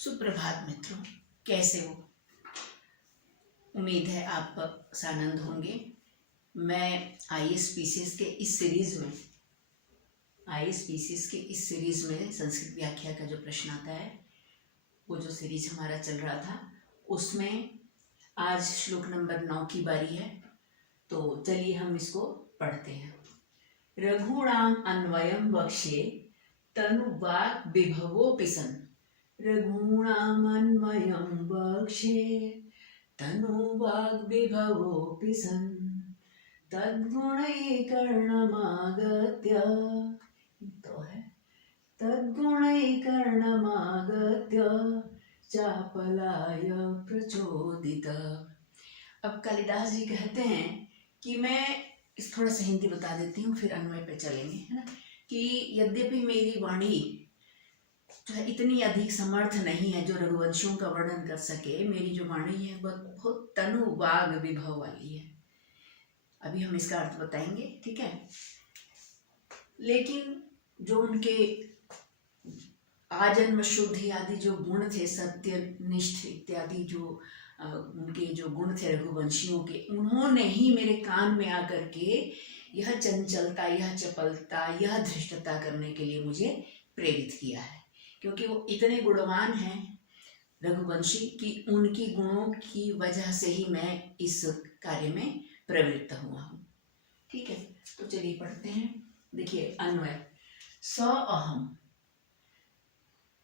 सुप्रभात मित्रों, कैसे हो? उम्मीद है आप सानंद होंगे। मैं आईएएस के इस सीरीज में संस्कृत व्याख्या का जो प्रश्न आता है, वो जो सीरीज हमारा चल रहा था, उसमें आज श्लोक नंबर 9 की बारी है। तो चलिए हम इसको पढ़ते हैं। रघुणाम अन्वयम वक्ष्ये तनुवाक् विभवोऽपि सन्। रघूणामन्वयं वक्ष्ये तनुवाक् विभवोऽपि सन्। तद्गुणैकर्णमागत्य तो है तद्गुणैकर्णमागत्य चापलाय प्रचोदित। अब कालिदास जी कहते हैं कि मैं इस थोड़ा सा हिंदी बता देती हूँ, फिर अन्वय पे चलेंगे, है ना। कि यद्यपि मेरी वाणी जो है इतनी अधिक समर्थ नहीं है जो रघुवंशियों का वर्णन कर सके, मेरी जो वाणी है वह बहुत तनु वाग विभव वाली है। अभी हम इसका अर्थ बताएंगे, ठीक है। लेकिन जो उनके आजन्म शुद्धि आदि जो गुण थे, सत्यनिष्ठ इत्यादि जो उनके जो गुण थे रघुवंशियों के, उन्होंने ही मेरे कान में आकर के यह चंचलता, यह चपलता, यह धृष्टता करने के लिए मुझे प्रेरित किया है। क्योंकि वो इतने गुणवान हैं रघुवंशी कि उनकी गुणों की वजह से ही मैं इस कार्य में प्रवृत्त हुआ हूँ, ठीक है। तो चलिए पढ़ते हैं। देखिए अन्वय। स अहम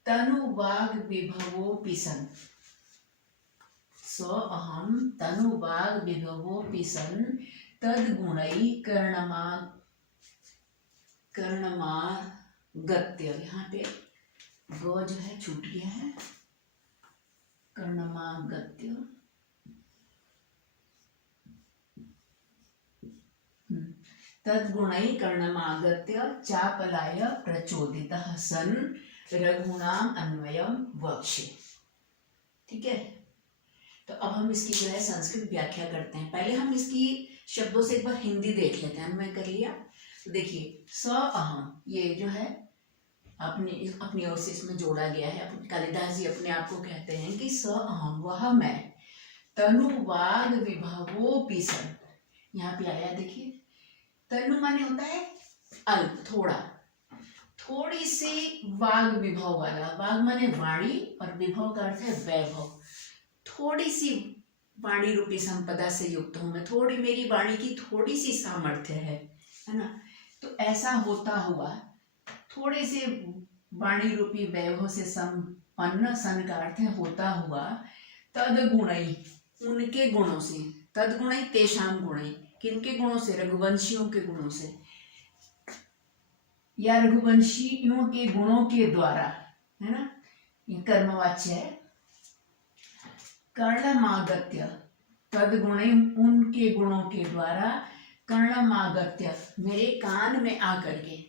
तनुवाग विभवोऽपि सन्। स अहम तनुवाग विभवोऽपि सन् तद्गुणै कर्णमागत्य। यहाँ पे ग जो है छूट गया है, कर्णमागत्य। तद्गुणै कर्णमागत्य चापलाय प्रचोदितः सन् रघूणाम अन्वयम वक्ष्ये। ठीक है। तो अब हम इसकी जो है संस्कृत व्याख्या करते हैं। पहले हम इसकी शब्दों से एक बार हिंदी देख लेते हैं। अन्वय कर लिया तो देखिए, स अहम ये जो है अपनी ओर से इसमें जोड़ा गया है। कालिदास जी अपने आप को कहते हैं कि स अहम वह मैं, तनुवाग विभवोऽपि सन्। यहाँ पे आया देखिए, तनु माने होता है अल्प, थोड़ा, थोड़ी सी वाग विभव वाला। वाग माने वाणी और विभव का अर्थ है वैभव। थोड़ी सी वाणी रूपी संपदा से युक्त हूं मैं, थोड़ी मेरी वाणी की थोड़ी सी सामर्थ्य है ना। तो ऐसा होता हुआ थोड़े से वाणी रूपी वैभव से संपन्न, सन का अर्थ है होता हुआ, तद्गुणै उनके गुणों से, तद्गुणै तेषां गुणै किनके गुणों से, रघुवंशियों के गुणों से, या रघुवंशियों के गुणों के द्वारा, है ना। ये कर्मवाच्य है। कर्णमागत्य तद्गुणै उनके गुणों के द्वारा, कर्णमागत्य मेरे कान में आकर के,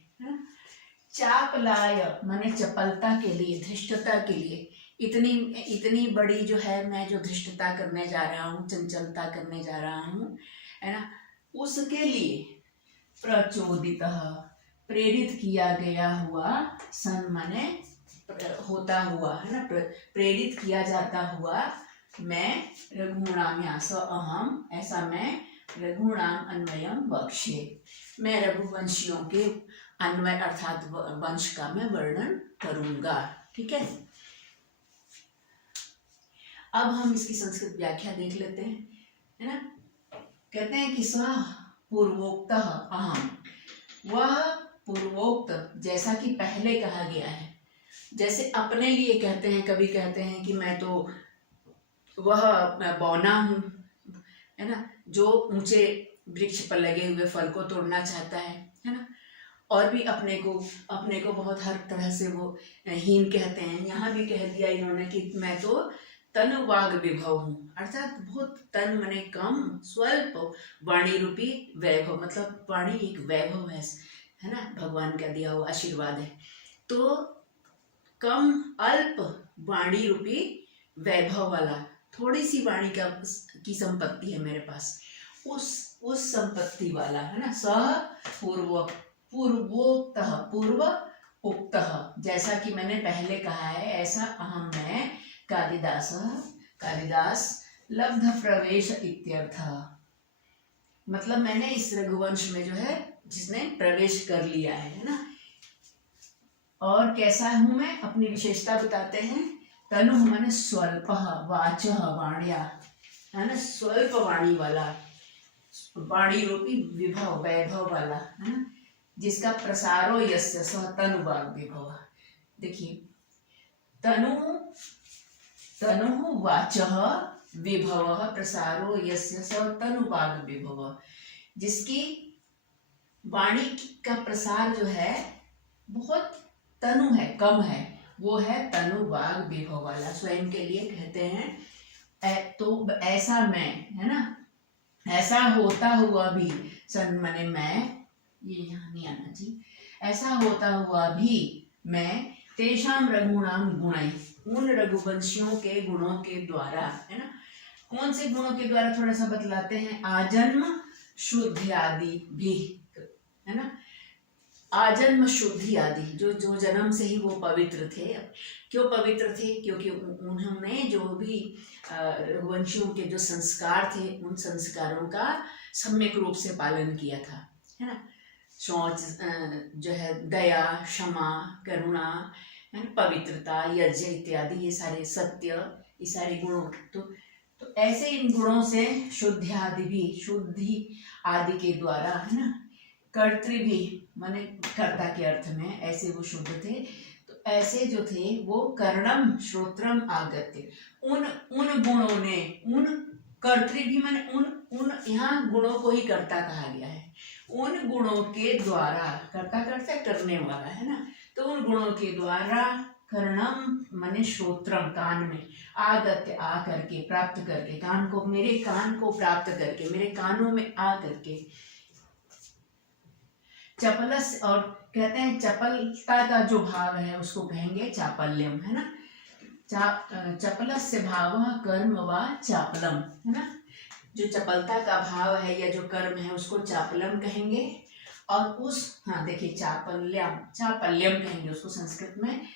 चापलाय माने चपलता के लिए, धृष्टता के लिए, इतनी बड़ी जो है मैं जो धृष्टता करने जा रहा हूँ, चंचलता करने जा रहा हूँ, है ना, उसके लिए प्रचोदित प्रेरित किया गया हुआ, सन माने होता हुआ, है ना, प्रेरित किया जाता हुआ मैं रघुणाम, यहाँ स अहम ऐसा मैं रघुणाम अन्वयम वक्ष्ये, मैं रघुवंशियों के अन्वय अर्थात वंश का मैं वर्णन करूंगा। ठीक है। अब हम इसकी संस्कृत व्याख्या देख लेते हैं, है ना। कहते हैं कि स पूर्वोक्त अहम, वह पूर्वोक्त जैसा कि पहले कहा गया है, जैसे अपने लिए कहते हैं, कभी कहते हैं कि मैं तो वह बौना हूँ, है ना, जो ऊंचे वृक्ष पर लगे हुए फल को तोड़ना चाहता है ना। और भी अपने को बहुत हर तरह से वो हीन कहते हैं। यहाँ भी कह दिया इन्होंने कि मैं तो तनुवाग विभव हूँ, अर्थात बहुत तन माने कम, स्वल्प वाणी रूपी वैभव, मतलब वाणी एक वैभव है ना, भगवान का दिया हुआ आशीर्वाद है। तो कम अल्प वाणी रूपी वैभव वाला, थोड़ी सी वाणी की संपत्ति है मेरे पास, उस संपत्ति वाला, है ना। सह पूर्वोक्त, पूर्व उक्तः, जैसा कि मैंने पहले कहा है, ऐसा अहम मैं कालिदास लब्ध प्रवेश इत्यर्थः, मतलब मैंने इस रघुवंश में जो है जिसने प्रवेश कर लिया है ना। और कैसा हूं मैं, अपनी विशेषता बताते हैं। तनु माने स्वल्प, वाचः वाण्या, है ना, स्वल्प वाणी वाला, वाणी रूपी विभव वैभव वाला, है ना, जिसका प्रसारो यस्य सह तनु वाग विभव। देखिए, तनु तनु वाचः विभव प्रसारो यस्य सह तनु वाग विभव, जिसकी वाणी का प्रसार जो है बहुत तनु है, कम है, वो है तनु वाग विभव वाला। स्वयं के लिए कहते हैं तो ऐसा मैं, है ना, ऐसा होता हुआ भी, सन मने मैं, ये यहाँ नहीं आना जी, ऐसा होता हुआ भी मैं तेषाम रघुणाम गुणै, उन रघुवंशियों के गुणों के द्वारा, है ना, कौन से गुणों के द्वारा थोड़ा सा बतलाते हैं। आजन्म शुद्धि आदि भी, है ना, आजन्म शुद्धि आदि, जो जो जन्म से ही वो पवित्र थे। क्यों पवित्र थे? क्योंकि उन्होंने जो भी रघुवंशियों के जो संस्कार थे, उन संस्कारों का सम्यक रूप से पालन किया था, है ना। शौच जो है, दया, क्षमा, करुणा, है ना, पवित्रता, यज्ञ इत्यादि, ये सारे सत्य, ये सारे गुणों, तो ऐसे इन गुणों से शुद्धि आदि भी, शुद्धि आदि के द्वारा, है ना, कर्तृ भी माने कर्ता के अर्थ में, ऐसे वो शुद्ध थे। तो ऐसे जो थे वो कर्णम श्रोत्रम आगत्य, उन गुणों ने, उन कर्तृ भी माने उन यहाँ गुणों को ही कर्ता कहा गया है, उन गुणों के द्वारा, कर्ता करता है करने वाला, है ना, तो उन गुणों के द्वारा कर्णम माने श्रोत्रम, कान में, आगत्य आ करके, प्राप्त करके, कान को, मेरे कान को प्राप्त करके, मेरे कानों में आ करके, चपलस, और कहते हैं चपलता का जो भाव है उसको कहेंगे चापल्यम, है ना। चपलस्य भाव कर्म व चापलम, है ना, जो चपलता का भाव है या जो कर्म है उसको चापलम कहेंगे। और उस, हाँ देखिए, चापल्यम कहेंगे उसको संस्कृत में।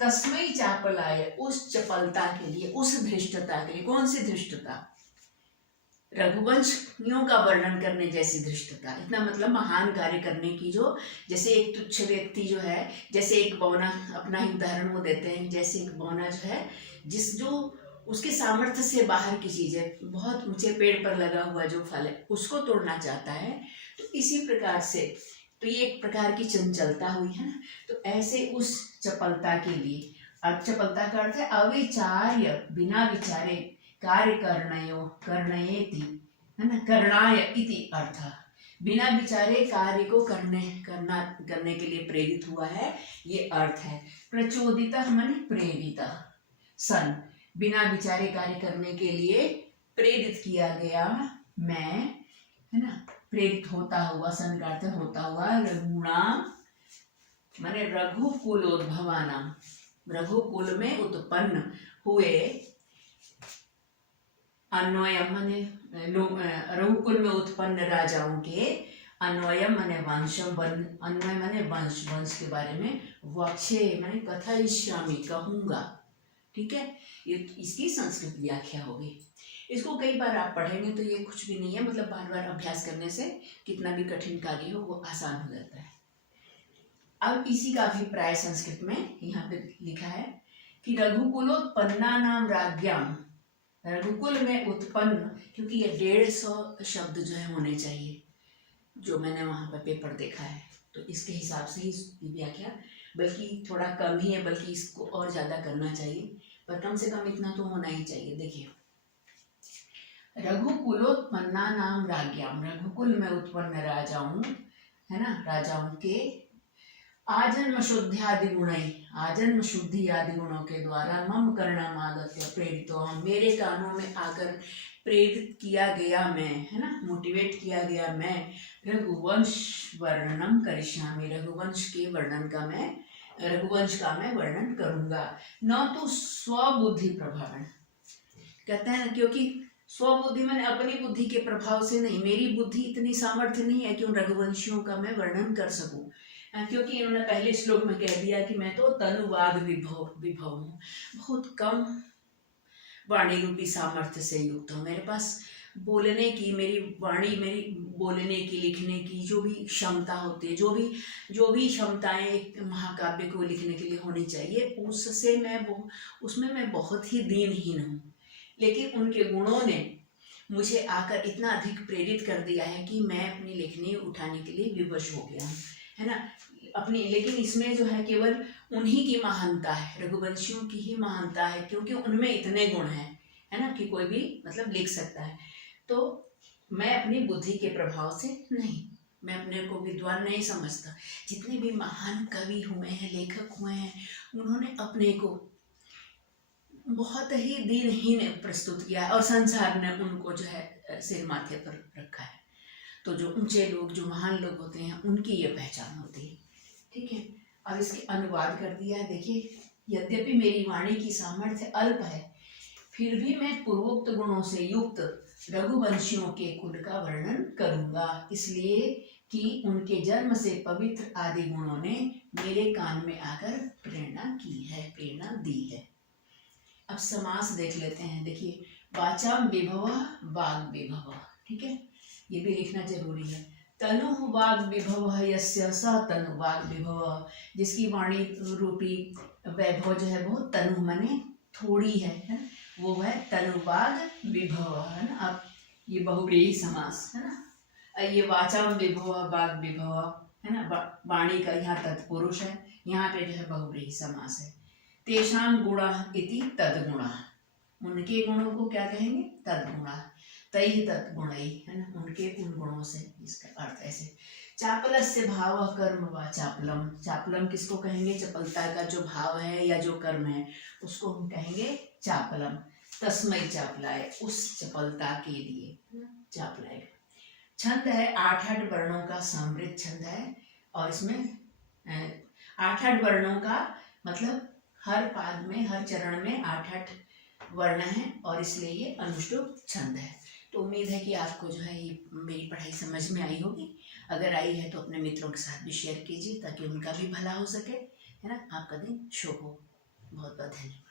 तस्मै चापलाय, उस चपलता के लिए, उस धृष्टता के लिए। कौन सी धृष्टता? रघुवंशियों का वर्णन करने जैसी धृष्टता। इतना मतलब महान कार्य करने की, जो जैसे एक तुच्छ व्यक्ति जो है, जैसे एक बौना, अपना ही उदाहरण वो देते हैं, जैसे एक बौना जो है, जो उसके सामर्थ्य से बाहर की चीज है, बहुत ऊंचे पेड़ पर लगा हुआ जो फल है उसको तोड़ना चाहता है, तो इसी प्रकार से, तो ये एक प्रकार की चंचलता हुई, है ना। तो ऐसे उस चपलता के लिए, अब चपलता का अर्थ है अविचार्य, बिना विचारे, कार्य कर्णयेति, है ना, करणाय इति अर्थ, बिना विचारे कार्य को करने के लिए प्रेरित हुआ है, ये अर्थ है। प्रचोदितः माने प्रेरित, सन, बिना विचारे कार्य करने के लिए प्रेरित किया गया मैं, है ना, प्रेरित होता हुआ, सन का अर्थ होता हुआ, रघुणाम माने रघुकुलोद्भवानाम, रघुकुल में उत्पन्न हुए, अन्वयम माने रघुकुल में उत्पन्न राजाओं के, अन्वयम माने वंशम, अन्वय माने वंश, वंश के बारे में, वक्षे माने कथयिष्यामि, कहूंगा, ठीक है। ये इसकी संस्कृत व्याख्या होगी। इसको कई बार आप पढ़ेंगे तो ये कुछ भी नहीं है, मतलब बार बार अभ्यास करने से कितना भी कठिन कार्य हो वो आसान हो जाता है। अब इसी का अभिप्राय संस्कृत में यहाँ पे लिखा है कि रघुकुलोत्पन्ना नाम राज्ञाम, रघुकुल में उत्पन्न, क्योंकि ये 150 शब्द जो है होने चाहिए, जो मैंने वहां पर पेपर देखा है, तो इसके हिसाब से ही व्याख्या, बल्कि थोड़ा कम ही है, बल्कि इसको और ज्यादा करना चाहिए, पर कम से कम इतना तो होना ही चाहिए। देखिए, रघुकुलोत्पन्ना नाम राज्ञाम, रघुकुल में उत्पन्न राजाओं, है ना, राजाओं के, आजन्म शुद्धि आदि गुण, आजन्म शुद्धि आदि गुणों के द्वारा, मम कर्णम आगत्य प्रेरितो, हम, मेरे कानों में आकर प्रेरित किया गया मैं, है ना, मोटिवेट किया गया मैं, रघुवंश वर्णनम करिष्यामि, रघुवंश के वर्णन का मैं, रघुवंश का मैं वर्णन करूंगा। न तो स्वबुद्धि प्रभावन, कहते हैं, क्योंकि स्वबुद्धि मैंने अपनी बुद्धि के प्रभाव से नहीं, मेरी बुद्धि इतनी सामर्थ्य नहीं है कि उन रघुवंशियों का मैं वर्णन कर सकूं, क्योंकि इन्होंने पहले श्लोक में कह दिया कि मैं तो तनुवाद विभव विभव हूँ, बहुत कम वाणी रूपी सामर्थ्य से युक्त हूँ। मेरे पास बोलने की, मेरी वाणी, मेरी बोलने की, लिखने की जो भी क्षमता होती है, जो भी क्षमताएं एक महाकाव्य को लिखने के लिए होनी चाहिए, उससे उसमें मैं बहुत ही दीनहीन हूँ। लेकिन उनके गुणों ने मुझे आकर इतना अधिक प्रेरित कर दिया है कि मैं अपनी लेखनी उठाने के लिए विवश हो गया हूँ, है ना। लेकिन इसमें जो है केवल उन्हीं की महानता है, रघुवंशियों की ही महानता है, क्योंकि उनमें इतने गुण हैं, है ना, कि कोई भी मतलब लिख सकता है। तो मैं अपनी बुद्धि के प्रभाव से नहीं, मैं अपने को विद्वान नहीं समझता। जितने भी महान कवि हुए हैं, लेखक हुए हैं, उन्होंने अपने को बहुत ही दीनहीन प्रस्तुत किया है और संसार ने उनको जो है सिर माथे पर रखा है। तो जो ऊंचे लोग, जो महान लोग होते हैं, उनकी ये पहचान होती है। ठीक है, अब इसके अनुवाद कर दिया है। देखिए, यद्यपि मेरी वाणी की सामर्थ्य अल्प है, फिर भी मैं पूर्वोक्त गुणों से युक्त रघुवंशियों के कुल का वर्णन करूंगा, इसलिए कि उनके जन्म से पवित्र आदि गुणों ने मेरे कान में आकर प्रेरणा की है, प्रेरणा दी है। अब समास देख लेते हैं। देखिए, वाचाम विभव, वाग विभव, ठीक है, ये भी लिखना जरूरी है। तनु वाग विभव यस्य स तनु वाग विभव, जिसकी वाणी रूपी वैभव जो है वो तनु माने थोड़ी है, वो है तनु वाग विभव, है ना। अब ये बहुव्रीहि समास है ना। ये वाचाम विभव, वाग विभव, है ना, वाणी का यहाँ तत्पुरुष है, यहाँ पे जो है बहुव्रीहि समास है। तेषां गुणा इति तद्गुणा, उनके गुणों को क्या कहेंगे? तद्गुणा। तैः तद्गुणैः, है ना, उनके उन गुणों से, इसका अर्थ ऐसे। चापलस्य भाव कर्म व चापलम, चापलम किसको कहेंगे? चपलता का जो भाव है या जो कर्म है उसको हम कहेंगे चापलम। तस्मै चापलाय, उस चपलता के लिए चापलाय। छंद है 8-8 वर्णों का समृद्ध छंद है, और इसमें 8-8 वर्णों का मतलब हर पाद में, हर चरण में 8-8 वर्ण हैं, और इसलिए ये अनुष्टुप छंद है। तो उम्मीद है कि आपको जो है ये मेरी पढ़ाई समझ में आई होगी। अगर आई है तो अपने मित्रों के साथ भी शेयर कीजिए, ताकि उनका भी भला हो सके, है ना। आपका दिन शुभ हो। बहुत बहुत धन्यवाद।